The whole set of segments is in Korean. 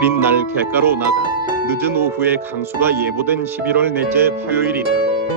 흐린 날 갯가로 나가 늦은 오후에 강수가 예보된 11월 넷째 화요일이다.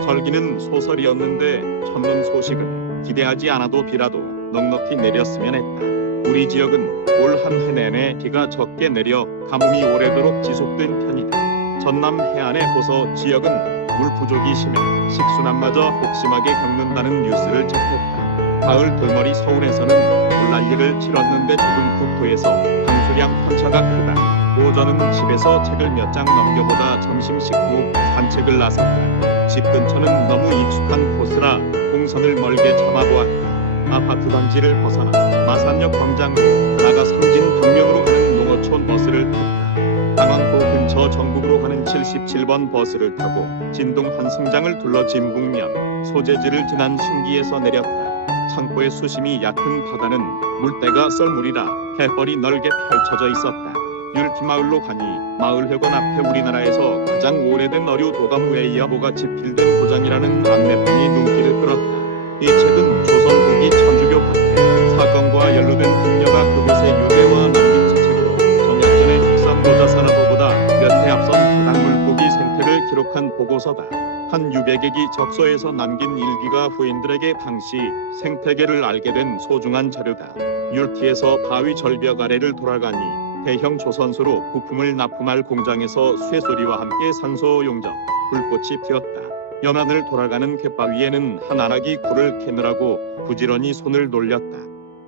절기는 소설이었는데 첫눈 소식은 기대하지 않아도 비라도 넉넉히 내렸으면 했다. 우리 지역은 올 한 해 내내 비가 적게 내려 가뭄이 오래도록 지속된 편이다. 전남 해안의 도서 지역은 물 부족이 심해 식수난마저 혹심하게 겪는다는 뉴스를 접했다. 가을 돌머리 서울에서는 물난리를 치렀는데 좁은 국토에서 강수량 편차가 크다. 오전은 집에서 책을 몇 장 넘겨보다 점심 식후 산책을 나섰다. 집 근처는 너무 익숙한 코스라 동선을 멀게 잡아보았다. 아파트 단지를 벗어나 마산역 광장으로 나가 삼진 방면으로 가는 농어촌 버스를 탔다. 당황포 근처 전국으로 가는 77번 버스를 타고 진동 한승장을 둘러 진북면 소재지를 지난 신기에서 내렸다. 창고의 수심이 얕은 바다는 물때가 썰물이라 갯벌이 넓게 펼쳐져 있었다. 율티마을로 가니 마을회관 앞에 우리나라에서 가장 오래된 어류 도가무의 여보가 집필된 고장이라는 안내판이 눈길을 끌었다. 이 책은 조선 후기 천주교 박해 사건과 연루된 학녀가 그곳의 유래와 남긴 책으로 정약전의 흑산노자 산화도보다 몇 해 앞선 바닥 물고기 생태를 기록한 보고서다. 한 유배객이 적소에서 남긴 일기가 후인들에게 당시 생태계를 알게 된 소중한 자료다. 율티에서 바위 절벽 아래를 돌아가니 대형 조선소로 부품을 납품할 공장에서 쇠소리와 함께 산소 용접, 불꽃이 튀었다. 연안을 돌아가는 갯바위에는 한 아낙이 굴을 캐느라고 부지런히 손을 놀렸다.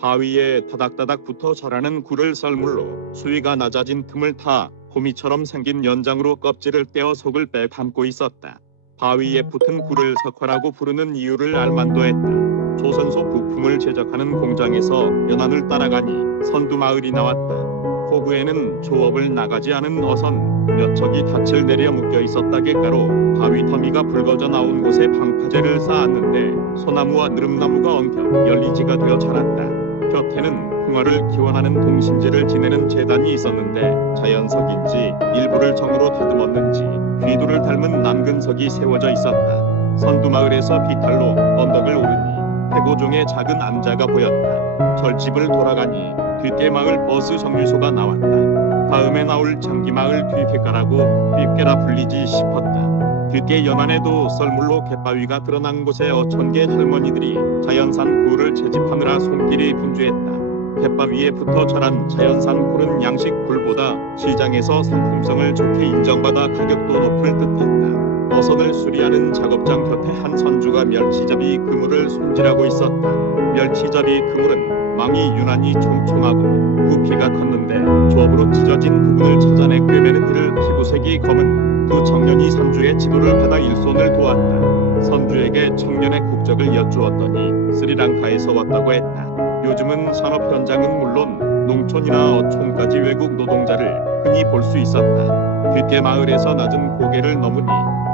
바위에 다닥다닥 붙어 자라는 굴을 썰물로 수위가 낮아진 틈을 타 호미처럼 생긴 연장으로 껍질을 떼어 속을 빼담고 있었다. 바위에 붙은 굴을 석화라고 부르는 이유를 알만도 했다. 조선소 부품을 제작하는 공장에서 연안을 따라가니 선두마을이 나왔다. 포구에는 조업을 나가지 않은 어선 몇 척이 닻을 내려 묶여 있었다. 갯가로 바위 터미가 붉어져 나온 곳에 방파제를 쌓았는데 소나무와 느릅나무가 엉켜 열리지가 되어 자랐다. 곁에는 풍화를 기원하는 동신제를 지내는 제단이 있었는데 자연석인지 일부를 정으로 다듬었는지 귀두를 닮은 남근석이 세워져 있었다. 선두마을에서 비탈로 언덕을 오르니 백오종의 작은 암자가 보였다. 절집을 돌아가니 뒷개마을 버스 정류소가 나왔다. 다음에 나올 장기마을 뒷개가라고 뒷개라 불리지 싶었다. 뒷개 연안에도 썰물로 갯바위가 드러난 곳에 어촌계 할머니들이 자연산 굴을 채집하느라 손길이 분주했다. 갯바위에 붙어 자란 자연산 굴은 양식 굴보다 시장에서 상품성을 좋게 인정받아 가격도 높을 듯했다. 어선을 수리하는 작업장 곁에 한 선주가 멸치잡이 그물을 손질하고 있었다. 멸치잡이 그물은 망이 유난히 촘촘하고 부피가 컸는데 조업으로 찢어진 부분을 찾아내 꿰매는 이를 피부색이 검은 두 청년이 선주의 지도를 받아 일손을 도왔다. 선주에게 청년의 국적을 여쭈었더니 스리랑카에서 왔다고 했다. 요즘은 산업 현장은 물론 농촌이나 어촌까지 외국 노동자를 흔히 볼 수 있었다. 뒷개 마을에서 낮은 고개를 넘으니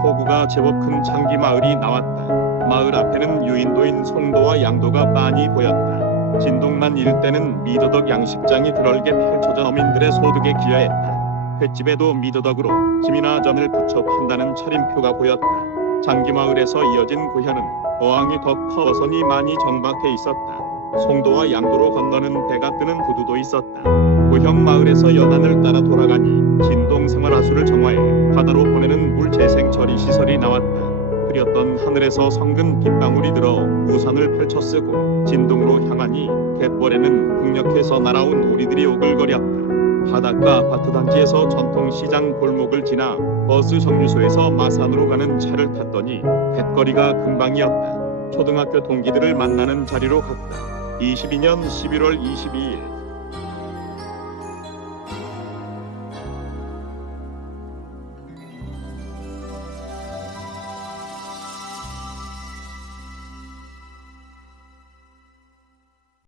호구가 제법 큰 창기 마을이 나왔다. 마을 앞에는 유인도인 송도와 양도가 빤히 보였다. 진동만 일대는 미더덕 양식장이 드넓게 펼쳐져 어민들의 소득에 기여했다. 횟집에도 미더덕으로 김이나 전을 부쳐 판다는 차림표가 보였다. 장기마을에서 이어진 고현은 어항이 더 커 어선이 많이 정박해 있었다. 송도와 양도로 건너는 배가 뜨는 부두도 있었다. 고형마을에서 연안을 따라 돌아가니 진동 생활하수를 정화해 바다로 보내는 물 재생 처리 시설이 나왔다. 흐렸던 하늘에서 성근 빗방울이 들어 우산을 펼쳐 쓰고 진동으로 향하니 갯벌에는 북녘에서 날아온 오리들이 오글거렸다. 바닷가 아파트 단지에서 전통시장 골목을 지나 버스 정류소에서 마산으로 가는 차를 탔더니 갯거리가 금방이었다. 초등학교 동기들을 만나는 자리로 갔다. 22년 11월 22일